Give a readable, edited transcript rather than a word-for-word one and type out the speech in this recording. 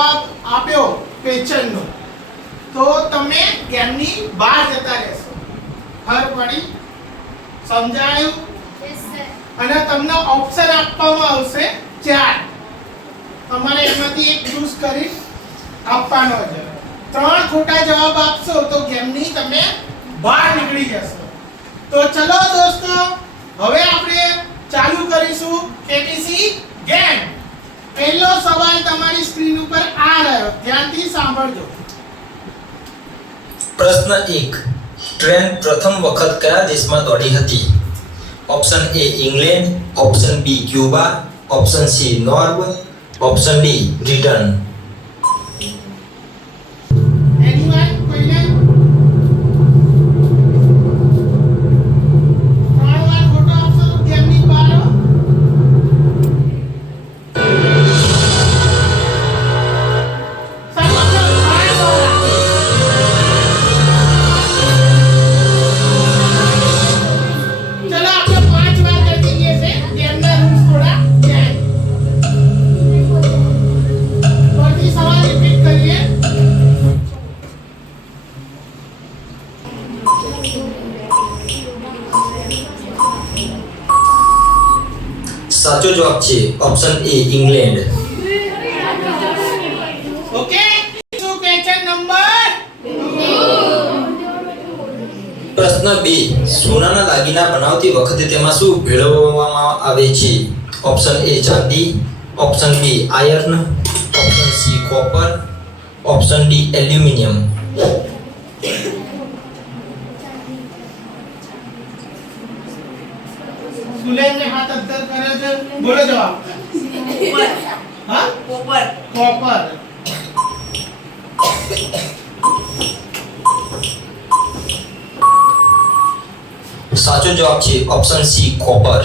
જવાબ આપ્યો ક્વેશ્ચનનો તો તમે ગેમની બહાર જતા રહેશો. ખબર પડી? સમજાયું? અને તમને ઓપ્શન આપવામાં આવશે 4. તમારે એમાંથી એક ચૂઝ કરી આપવાનો છે. 3 ખોટા જવાબ આપશો તો ગેમની તમે બહાર નીકળી જશો. તો ચલો દોસ્તો, હવે આપણે ચાલુ કરીશું કેબીસી ગેમ. પહેલો સવાલ તમારી સ્ક્રીન ઉપર આ રહ્યો, ધ્યાનથી સાંભળજો. પ્રશ્ન 1. ટ્રેન પ્રથમ વખત કયા દેશમાં દોડી હતી? Option A England, option B Cuba, option C Norway, option D Britain. Anyone? કોઈને? 3 વાર ખોટો આપશો તો ગેમની બહાર હો. સમજો, 5 વાર. ચલો આપણે 5 વાર કરી દઈએ છે. ગેમના રૂલ્સ થોડા ચેન્જ. ફરીથી સવાલ રિપીટ કરીએ. સાચો જવાબ છે ઓપ્શન A ઇંગ્લેન્ડ. ઓકે, શું ક્વેશ્ચન નંબર? પ્રશ્ન 2. સોનાના દાગીના બનાવતી વખતે તેમાં શું ભેળવવામાં આવે છે? ઓપ્શન A ચાંદી, option B iron, option C copper, option D aluminium. સુલેમને હાથ અંતર કર્યો છે. બોલો જવાબ. હા, કોપર. કોપર. સાચો જવાબ છે ઓપ્શન C કોપર.